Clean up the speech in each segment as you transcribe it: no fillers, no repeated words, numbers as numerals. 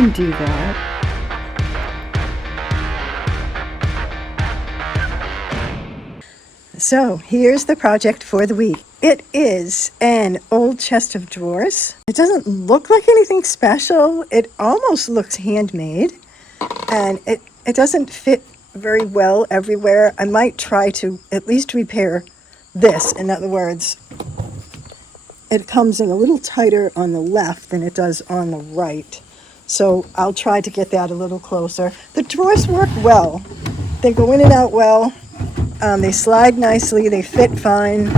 can do that. So here's the project for the week. It is an old chest of drawers. It doesn't look like anything special. It almost looks handmade, and it doesn't fit very well everywhere. I might try to at least repair this. In other words, it comes in a little tighter on the left than it does on the right. So I'll try to get that a little closer. The drawers work well. They go in and out well. They slide nicely. They fit fine.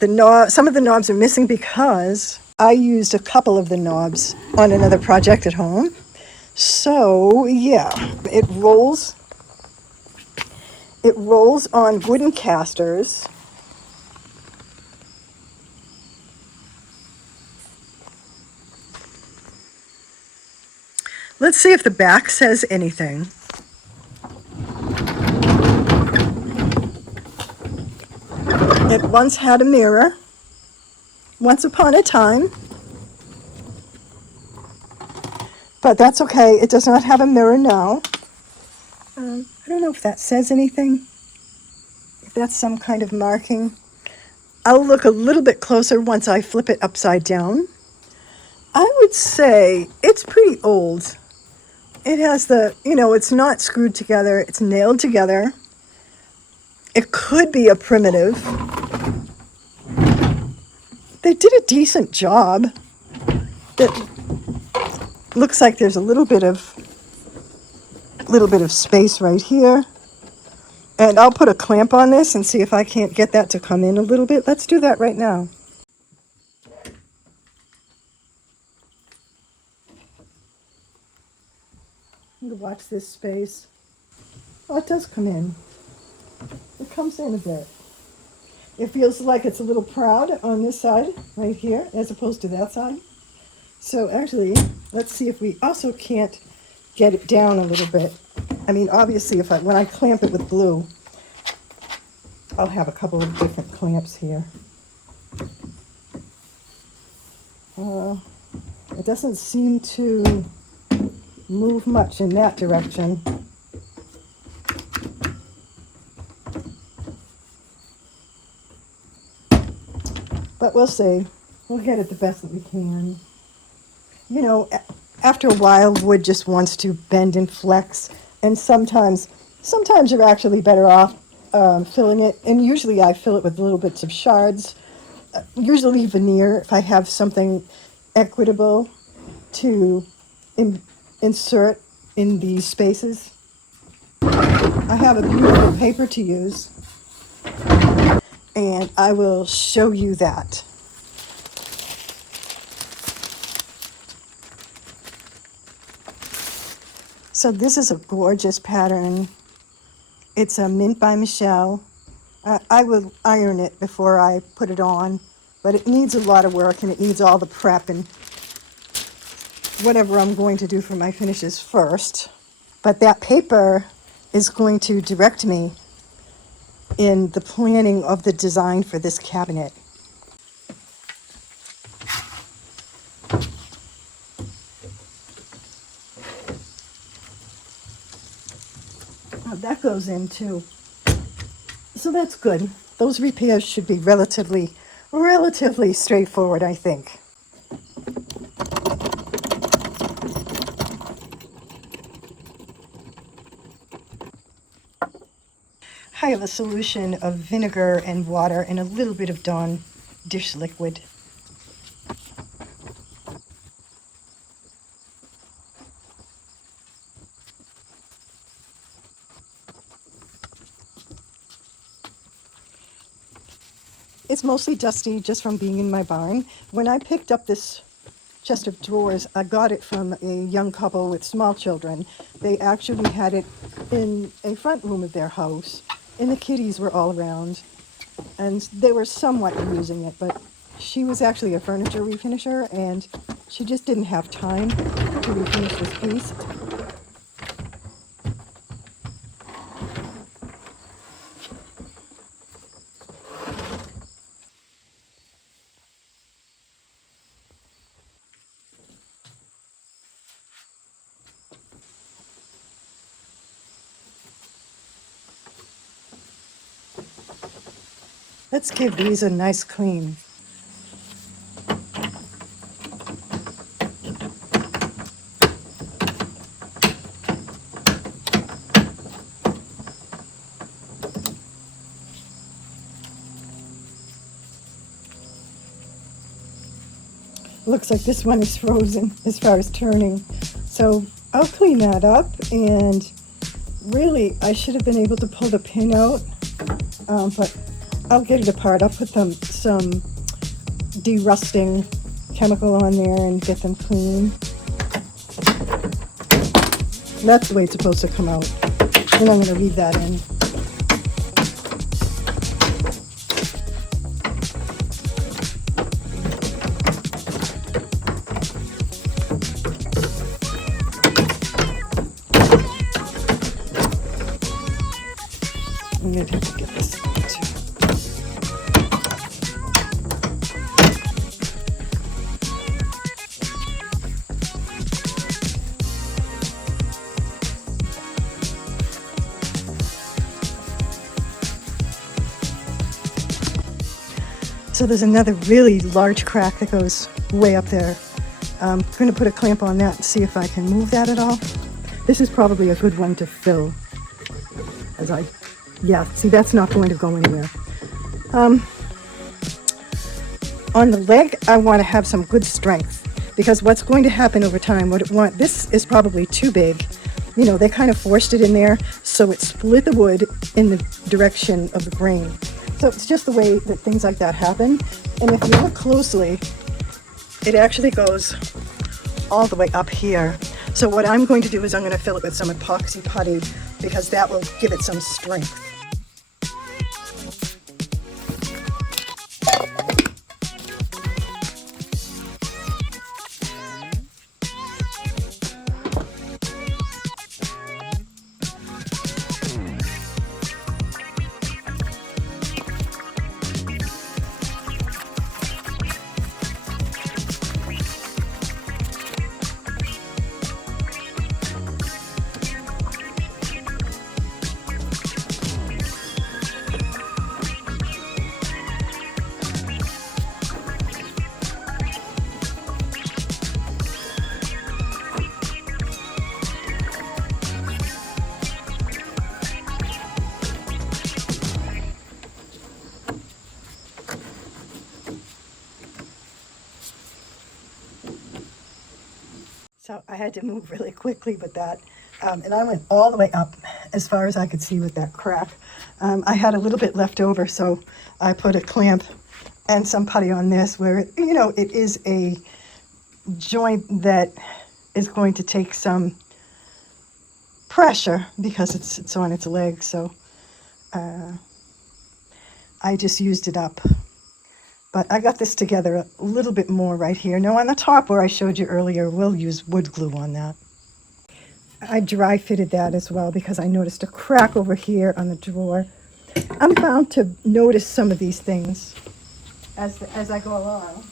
Some of the knobs are missing because I used a couple of the knobs on another project at home. So yeah, it rolls. It rolls on wooden casters. Let's see if the back says anything. It once had a mirror. Once upon a time. But that's okay. It does not have a mirror now. I don't know if that says anything. If that's some kind of marking. I'll look a little bit closer once I flip it upside down. I would say it's pretty old. It has it's not screwed together. It's nailed together. It could be a primitive. They did a decent job. It looks like there's a little bit of space right here. And I'll put a clamp on this and see if I can't get that to come in a little bit. Let's do that right now. I'm going to watch this space. Oh, it does come in. It comes in a bit. It feels like it's a little proud on this side, right here, as opposed to that side. So actually, let's see if we also can't get it down a little bit. I mean, obviously, when I clamp it with glue, I'll have a couple of different clamps here. It doesn't seem to move much in that direction. But we'll see. We'll get it the best that we can. You know, after a while, wood just wants to bend and flex, and sometimes you're actually better off filling it. And usually I fill it with little bits of shards, usually veneer if I have something equitable to insert in these spaces. I have a beautiful paper to use, and I will show you that. So this is a gorgeous pattern. It's a Mint by Michelle. I will iron it before I put it on, but it needs a lot of work and it needs all the prep and whatever I'm going to do for my finishes first. But that paper is going to direct me in the planning of the design for this cabinet. Oh, that goes in too. So that's good. Those repairs should be relatively straightforward, I think. I have a solution of vinegar and water and a little bit of Dawn dish liquid. It's mostly dusty just from being in my barn. When I picked up this chest of drawers, I got it from a young couple with small children. They actually had it in a front room of their house, and the kitties were all around, and they were somewhat using it, but she was actually a furniture refinisher, and she just didn't have time to refinish this piece. Let's give these a nice clean. Looks like this one is frozen as far as turning. So I'll clean that up, and really I should have been able to pull the pin out, but I'll get it apart. I'll put some de-rusting chemical on there and get them clean. That's the way it's supposed to come out. And I'm going to leave that in. I'm going to have to get this out too. So there's another really large crack that goes way up there. I'm going to put a clamp on that and see if I can move that at all. This is probably a good one to fill. Yeah, see, that's not going to go anywhere. On the leg, I want to have some good strength, because what's going to happen over time, this is probably too big. You know, they kind of forced it in there, so it split the wood in the direction of the grain. So it's just the way that things like that happen. And if you look closely, it actually goes all the way up here. So what I'm going to do is I'm going to fill it with some epoxy putty, because that will give it some strength. So I had to move really quickly with that. And I went all the way up as far as I could see with that crack. I had a little bit left over, so I put a clamp and some putty on this, where it is a joint that is going to take some pressure because it's on its leg. So I just used it up. But I got this together a little bit more right here. Now on the top where I showed you earlier, we'll use wood glue on that. I dry fitted that as well because I noticed a crack over here on the drawer. I'm bound to notice some of these things as I go along.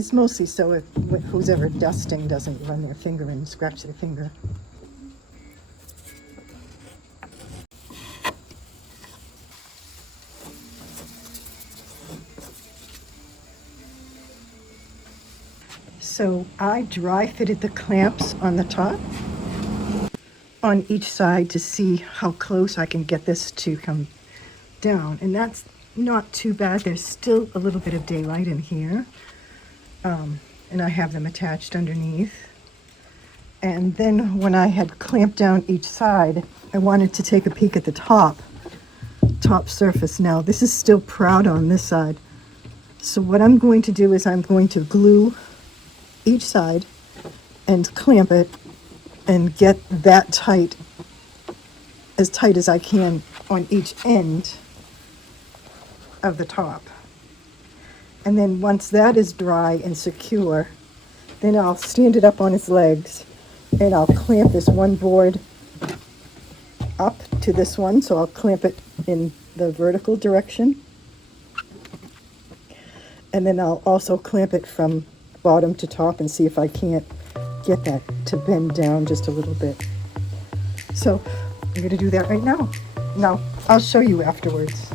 It's mostly so if who's ever dusting doesn't run their finger and scratch their finger. So I dry fitted the clamps on the top on each side to see how close I can get this to come down. And that's not too bad. There's still a little bit of daylight in here. And I have them attached underneath. And then when I had clamped down each side, I wanted to take a peek at the top surface. Now this is still proud on this side. So what I'm going to do is I'm going to glue each side and clamp it and get that tight as I can on each end of the top. And then once that is dry and secure, then I'll stand it up on its legs and I'll clamp this one board up to this one. So I'll clamp it in the vertical direction. And then I'll also clamp it from bottom to top and see if I can't get that to bend down just a little bit. So I'm going to do that right now. Now, I'll show you afterwards.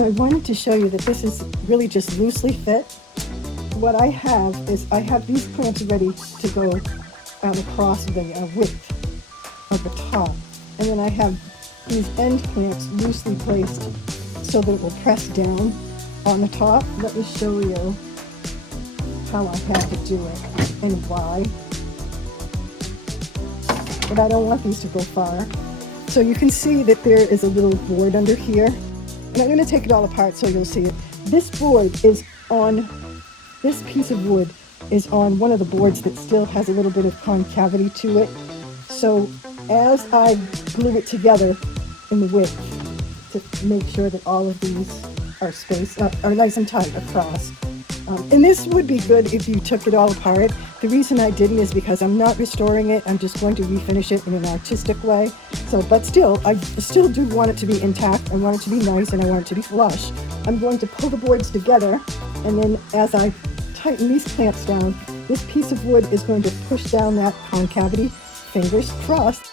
So I wanted to show you that this is really just loosely fit. What I have is I have these clamps ready to go across the width of the top. And then I have these end clamps loosely placed so that it will press down on the top. Let me show you how I had to do it and why. But I don't want these to go far. So you can see that there is a little board under here. And I'm going to take it all apart so you'll see it. This board is on, this piece of wood is on one of the boards that still has a little bit of concavity to it. So as I glue it together in the width to make sure that all of these are spaced, are nice and tight across. And this would be good if you took it all apart. The reason I didn't is because I'm not restoring it. I'm just going to refinish it in an artistic way. So, but still, I still do want it to be intact. I want it to be nice and I want it to be flush. I'm going to pull the boards together, and then as I tighten these clamps down, this piece of wood is going to push down that concavity, fingers crossed.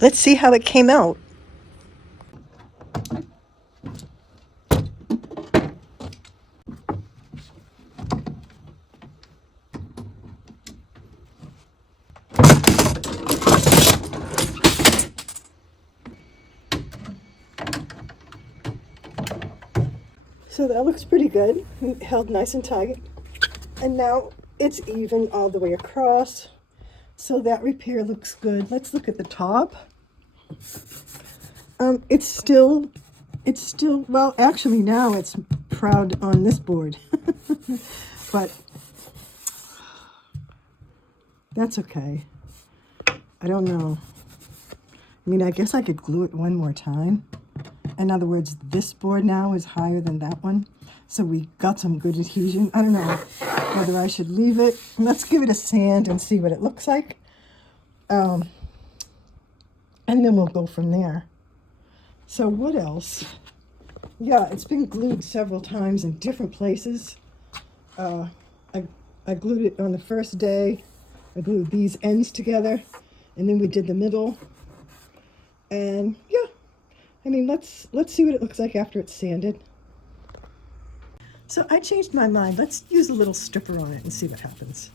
Let's see how it came out. So that looks pretty good. It held nice and tight. And now it's even all the way across. So that repair looks good. Let's look at the top. It's still, well, actually now it's proud on this board. But that's okay. I don't know. I mean, I guess I could glue it one more time. In other words, this board now is higher than that one. So we got some good adhesion. I don't know whether I should leave it. Let's give it a sand and see what it looks like. And then we'll go from there. So what else? Yeah, it's been glued several times in different places. I glued it on the first day. I glued these ends together, and then we did the middle. And yeah, I mean, let's see what it looks like after it's sanded. So I changed my mind. Let's use a little stripper on it and see what happens.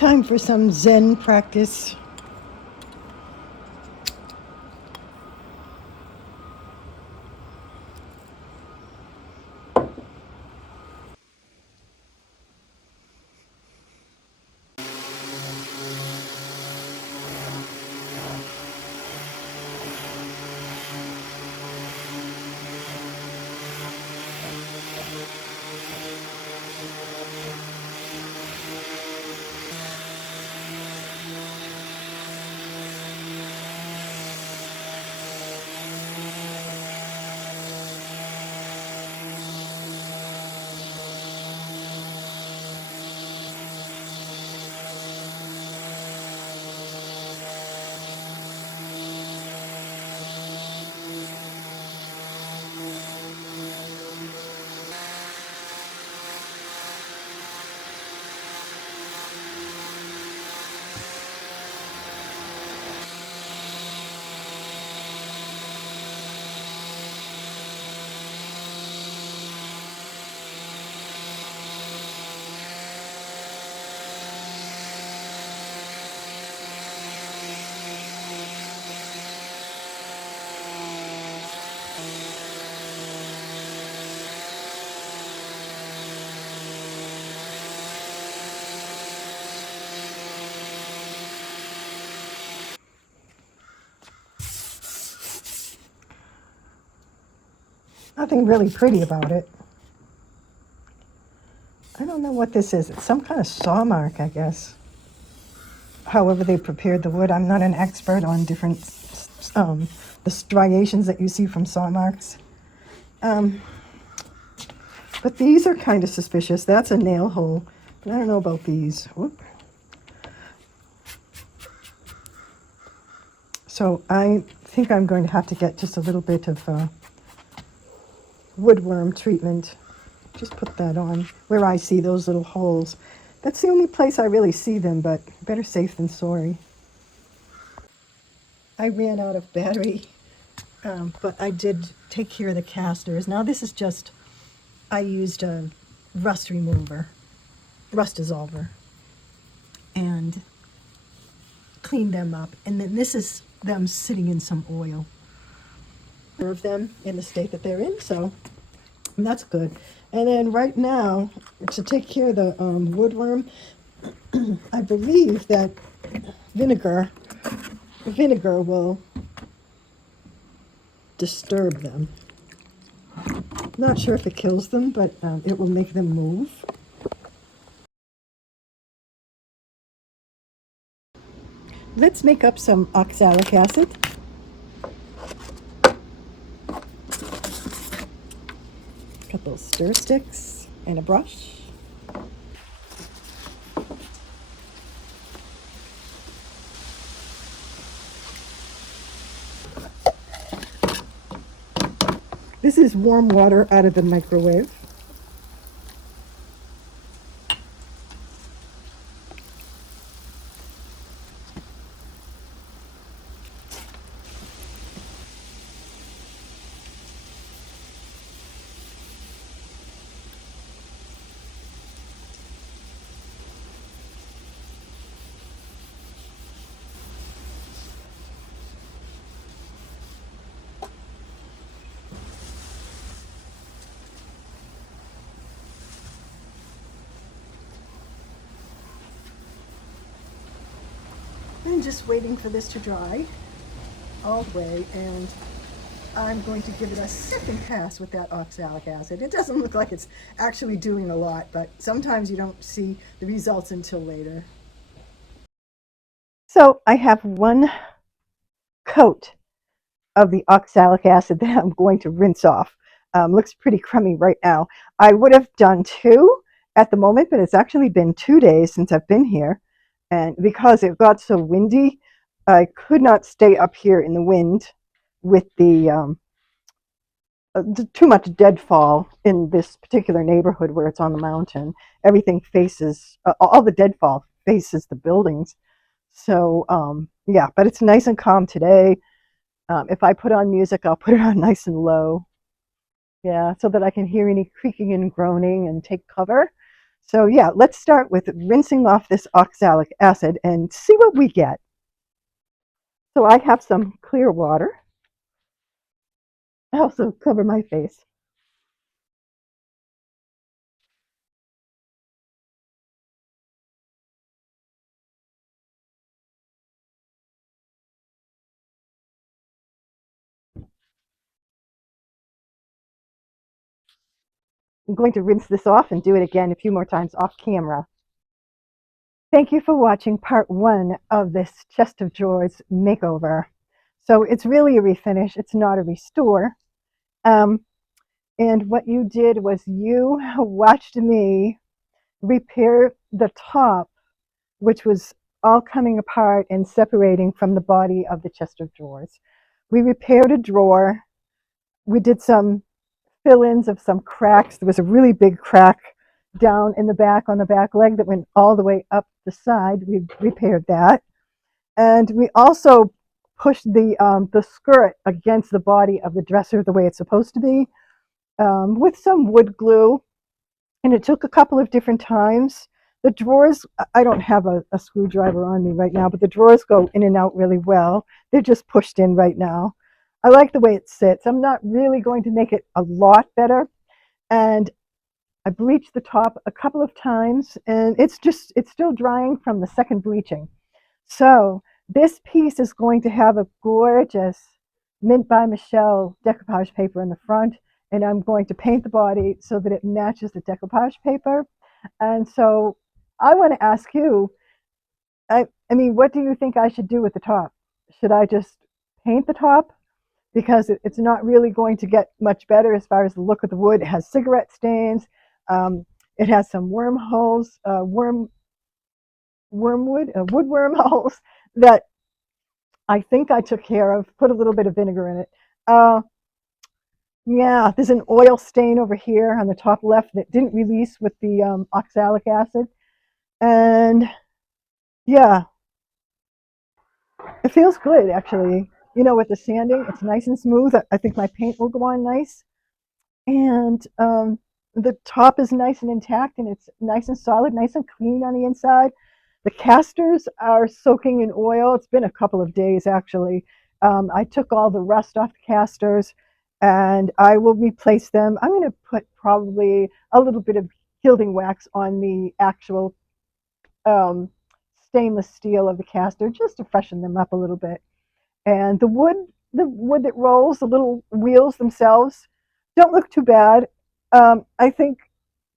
Time for some Zen practice. Nothing really pretty about it. I don't know what this is. It's some kind of saw mark, I guess. However they prepared the wood. I'm not an expert on different the striations that you see from saw marks. But these are kind of suspicious. That's a nail hole. But I don't know about these. Whoop. So I think I'm going to have to get just a little bit of woodworm treatment. Just put that on where I see those little holes. That's the only place I really see them, but better safe than sorry. I ran out of battery, but I did take care of the casters. Now this is just, I used a rust remover, rust dissolver, and cleaned them up. And then this is them sitting in some oil. Of them in the state that they're in, so that's good. And then right now, to take care of the woodworm, I believe that vinegar will disturb them. Not sure if it kills them, but it will make them move. Let's make up some oxalic acid. Couple stir sticks and a brush. This is warm water out of the microwave. I'm just waiting for this to dry all the way, and I'm going to give it a second pass with that oxalic acid. It doesn't look like it's actually doing a lot, but sometimes you don't see the results until later. So I have one coat of the oxalic acid that I'm going to rinse off. Looks pretty crummy right now. I would have done two at the moment, but it's actually been 2 days since I've been here. And because it got so windy, I could not stay up here in the wind with the too much deadfall in this particular neighborhood where it's on the mountain. Everything faces, all the deadfall faces the buildings. So yeah, but it's nice and calm today. If I put on music, I'll put it on nice and low. Yeah, so that I can hear any creaking and groaning and take cover. So yeah, let's start with rinsing off this oxalic acid and see what we get. So I have some clear water. I also cover my face. I'm going to rinse this off and do it again a few more times off camera. Thank you for watching part one of this chest of drawers makeover. So it's really a refinish, it's not a restore. Um, and what you did was you watched me repair the top, which was all coming apart and separating from the body of the chest of drawers. We repaired a drawer. We did some fill-ins of some cracks. There was a really big crack down in the back on the back leg that went all the way up the side. We repaired that. And we also pushed the skirt against the body of the dresser the way it's supposed to be, with some wood glue. And it took a couple of different times. The drawers, I don't have a screwdriver on me right now, but the drawers go in and out really well. They're just pushed in right now. I like the way it sits. I'm not really going to make it a lot better. And I bleached the top a couple of times, and it's still drying from the second bleaching. So this piece is going to have a gorgeous Mint by Michelle decoupage paper in the front, and I'm going to paint the body so that it matches the decoupage paper. And so I want to ask you, I mean, what do you think I should do with the top? Should I just paint the top? Because it's not really going to get much better as far as the look of the wood. It has cigarette stains. Um, it has some wormholes, wood wormholes that I think I took care of. Put a little bit of vinegar in it. Uh, yeah, there's an oil stain over here on the top left that didn't release with the oxalic acid. And yeah, it feels good actually. You know, with the sanding, it's nice and smooth. I think my paint will go on nice. And the top is nice and intact, and it's nice and solid, nice and clean on the inside. The casters are soaking in oil. It's been a couple of days actually. I took all the rust off the casters, and I will replace them. I'm going to put probably a little bit of gilding wax on the actual um, stainless steel of the caster just to freshen them up a little bit. And the wood that rolls, the little wheels themselves, don't look too bad. I think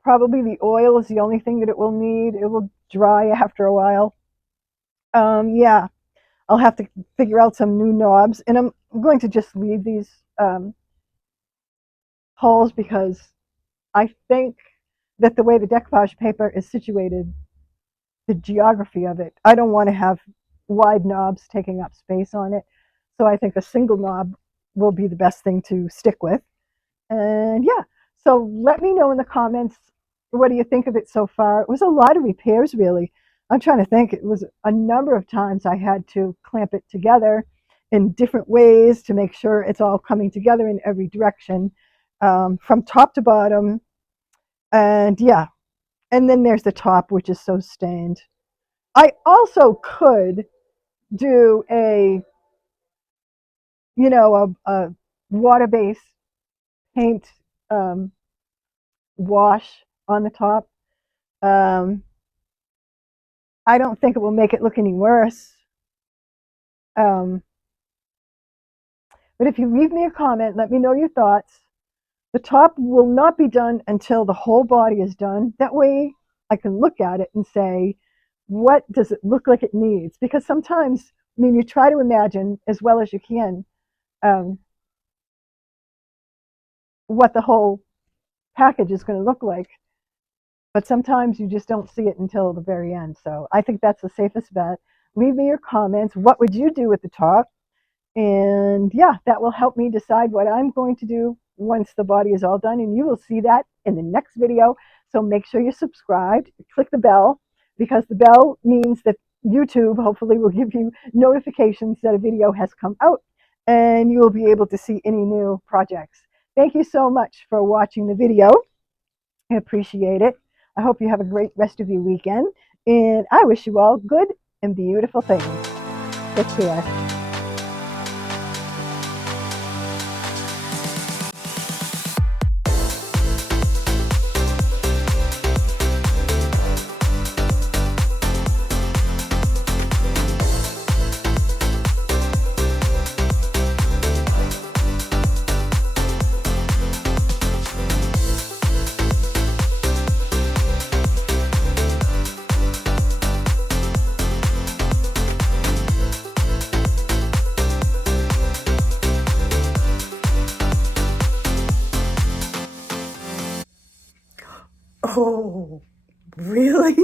probably the oil is the only thing that it will need. It will dry after a while. Yeah, I'll have to figure out some new knobs, and I'm going to just leave these holes because I think that the way the decoupage paper is situated, the geography of it, I don't want to have wide knobs taking up space on it. So I think a single knob will be the best thing to stick with. And yeah, so let me know in the comments, what do you think of it so far? It was a lot of repairs, really. I'm trying to think. It was a number of times I had to clamp it together in different ways to make sure it's all coming together in every direction, from top to bottom. And yeah, and then there's the top, which is so stained. I also could do a water-based paint um, wash on the top. Um, I don't think it will make it look any worse. Um, but if you leave me a comment, let me know your thoughts. The top will not be done until the whole body is done. That way I can look at it and say, what does it look like it needs? Because sometimes, I mean, you try to imagine as well as you can um, what the whole package is going to look like. But sometimes you just don't see it until the very end. So I think that's the safest bet. Leave me your comments. What would you do with the top? And yeah, that will help me decide what I'm going to do once the body is all done. And you will see that in the next video. So make sure you're subscribed, click the bell, because the bell means that YouTube hopefully will give you notifications that a video has come out, and you will be able to see any new projects. Thank you so much for watching the video. I appreciate it. I hope you have a great rest of your weekend, and I wish you all good and beautiful things. Take care. Oh, really?